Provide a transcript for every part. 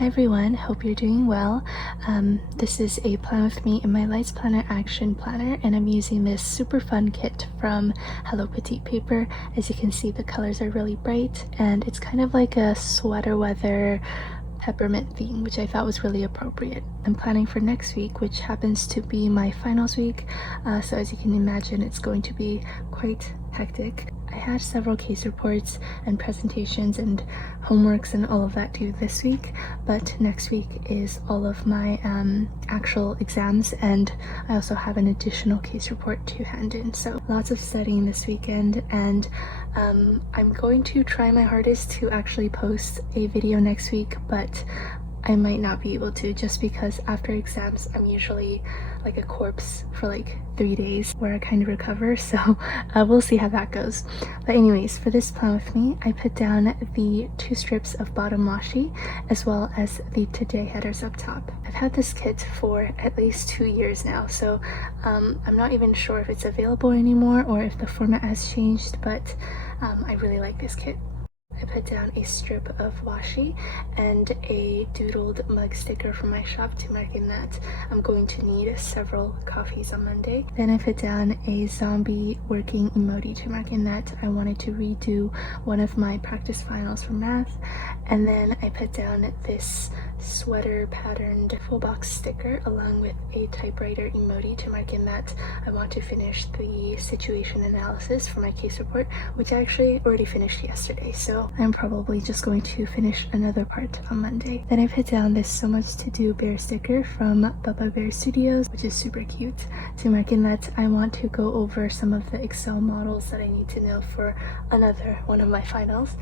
Hi everyone, hope you're doing well. This is a plan with me in my Lights Planner Action Planner, and I'm using this super fun kit from HelloPetitePaper. As you can see, the colors are really bright and it's kind of like a sweater weather peppermint theme, which I thought was really appropriate. I'm planning for next week, which happens to be my finals week, so as you can imagine, it's going to be quite hectic. I had several case reports and presentations and homeworks and all of that due this week, but next week is all of my actual exams, and I also have an additional case report to hand in. So lots of studying this weekend, and I'm going to try my hardest to actually post a video next week, but I might not be able to, just because after exams I'm usually like a corpse for like 3 days where I kind of recover, so we'll see how that goes. But anyways, for this plan with me, I put down the 2 strips of bottom washi as well as the Today headers up top. I've had this kit for at least 2 years now, so I'm not even sure if it's available anymore or if the format has changed, but I really like this kit. I put down a strip of washi and a doodled mug sticker from my shop to mark in that I'm going to need several coffees on Monday. Then I put down a zombie working emoji to mark in that I wanted to redo one of my practice finals for math. And then I put down this sweater patterned full box sticker along with a typewriter emoji to mark in that I want to finish the situation analysis for my case report, which I actually already finished yesterday, so I'm probably just going to finish another part on Monday. Then I put down this So Much To Do bear sticker from Bubba Bear Studios, which is super cute, to mark in that I want to go over some of the Excel models that I need to know for another one of my finals.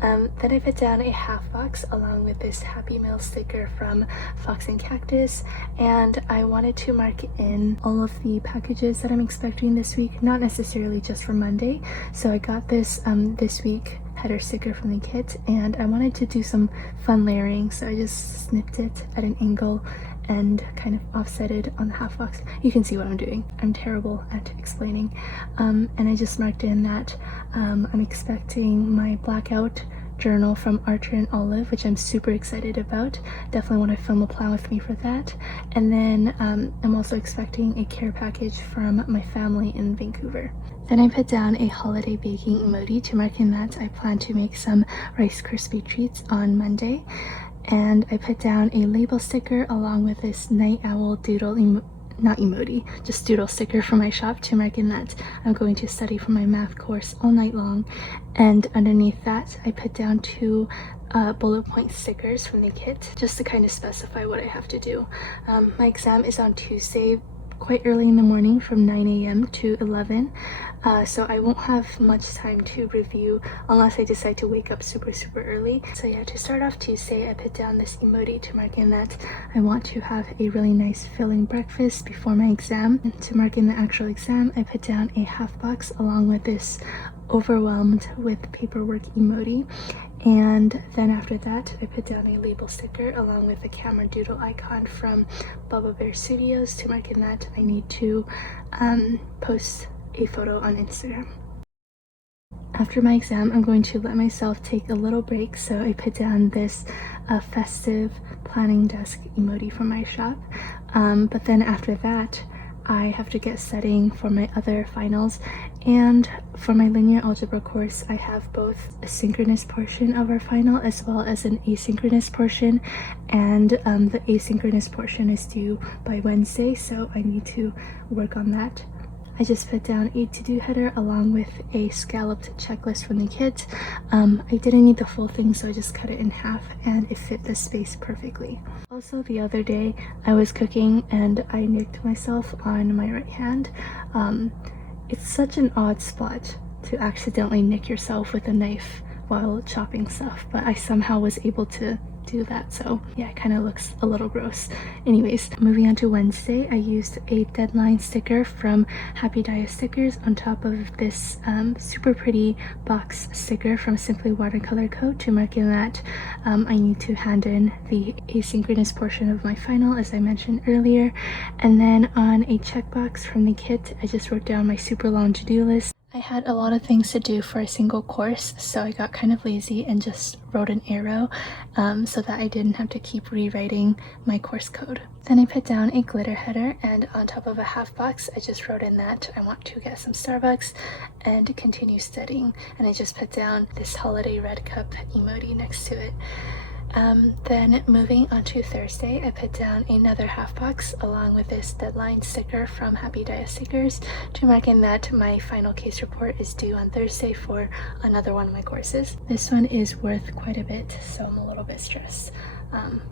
Then I put down a half box along with this Happy Meal sticker from Fox and Cactus, and I wanted to mark in all of the packages that I'm expecting this week, not necessarily just for Monday. So I got this this week header sticker from the kit, and I wanted to do some fun layering, so I just snipped it at an angle and kind of offsetted on the half box. You can see what I'm doing. I'm terrible at explaining. And I just marked in that I'm expecting my blackout journal from Archer and Olive, which I'm super excited about. Definitely want to film a plan with me for that. And then I'm also expecting a care package from my family in Vancouver. Then I put down a holiday baking emoji to mark in that I plan to make some Rice Krispie treats on Monday. And I put down a label sticker along with this night owl doodle not emoji, just doodle sticker from my shop to mark in that I'm going to study for my math course all night long. And underneath that I put down 2 bullet point stickers from the kit just to kind of specify what I have to do. My exam is on Tuesday quite early in the morning from 9 a.m. to 11, so I won't have much time to review unless I decide to wake up super early. So yeah, to start off Tuesday, I put down this emoji to mark in that I want to have a really nice filling breakfast before my exam. And to mark in the actual exam, I put down a half box along with this overwhelmed with paperwork emoji. And then after that, I put down a label sticker along with a camera doodle icon from Bubba Bear Studios to mark in that I need to post a photo on Instagram. After my exam, I'm going to let myself take a little break, so I put down this festive planning desk emoji from my shop. But then after that, I have to get studying for my other finals, and for my linear algebra course I have both a synchronous portion of our final as well as an asynchronous portion, and the asynchronous portion is due by Wednesday, so I need to work on that. I just put down a to-do header along with a scalloped checklist from the kit. I didn't need the full thing, so I just cut it in half and it fit the space perfectly. Also, the other day I was cooking and I nicked myself on my right hand. It's such an odd spot to accidentally nick yourself with a knife while chopping stuff, but I somehow was able to do that, so yeah, it kind of looks a little gross. Anyways, moving on to Wednesday, I used a deadline sticker from Happy Dia Stickers on top of this super pretty box sticker from Simply Watercolor Co. to mark in that I need to hand in the asynchronous portion of my final, as I mentioned earlier. And then on a checkbox from the kit, I just wrote down my super long to-do list. I had a lot of things to do for a single course, so I got kind of lazy and just wrote an arrow so that I didn't have to keep rewriting my course code. Then I put down a glitter header, and on top of a half box I just wrote in that I want to get some Starbucks and continue studying, and I just put down this holiday red cup emoji next to it. Then moving on to Thursday, I put down another half box along with this deadline sticker from Happy Dia Stickers to mark in that my final case report is due on Thursday for another one of my courses. This one is worth quite a bit, so I'm a little bit stressed.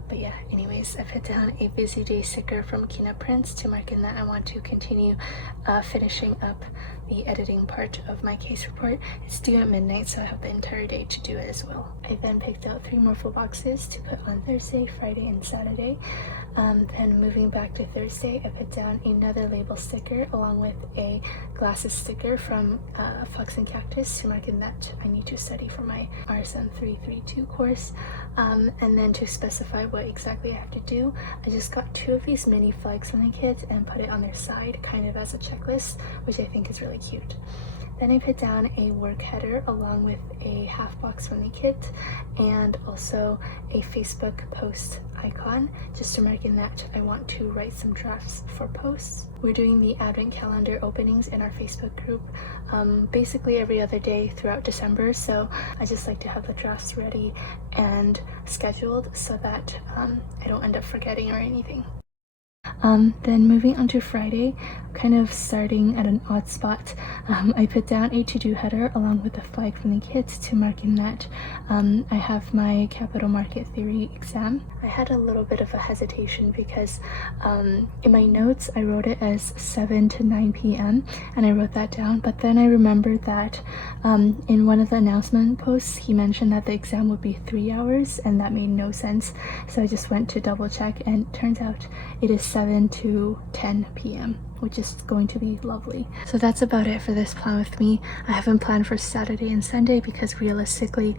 But yeah, anyways, I put down a busy day sticker from Kina Prints to mark in that I want to continue finishing up the editing part of my case report. It's due at midnight, so I have the entire day to do it as well. I then picked out 3 more full boxes to put on Thursday, Friday, and Saturday. Then moving back to Thursday, I put down another label sticker along with a glasses sticker from Fox and Cactus to mark in that I need to study for my RSM 332 course. And then to specify what exactly I have to do, I just got 2 of these mini flags from the kit and put it on their side kind of as a checklist, which I think is really cute. Then I put down a work header along with a half box from the kit and also a Facebook post icon just to mark in that I want to write some drafts for posts. We're doing the advent calendar openings in our Facebook group basically every other day throughout December, so I just like to have the drafts ready and scheduled so that I don't end up forgetting or anything. Then moving on to Friday, kind of starting at an odd spot, I put down a to-do header along with a flag from the kit to mark in that I have my capital market theory exam. I had a little bit of a hesitation because in my notes I wrote it as 7 to 9 p.m. and I wrote that down, but then I remembered that in one of the announcement posts he mentioned that the exam would be 3 hours, and that made no sense, so I just went to double check, and it turns out it is 7 to 10 p.m. which is going to be lovely. So that's about it for this plan with me. I haven't planned for Saturday and Sunday because realistically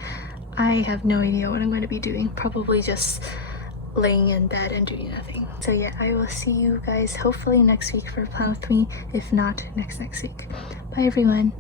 I have no idea what I'm going to be doing. Probably just laying in bed and doing nothing. So yeah, I will see you guys hopefully next week for a plan with me, if not next week. Bye everyone.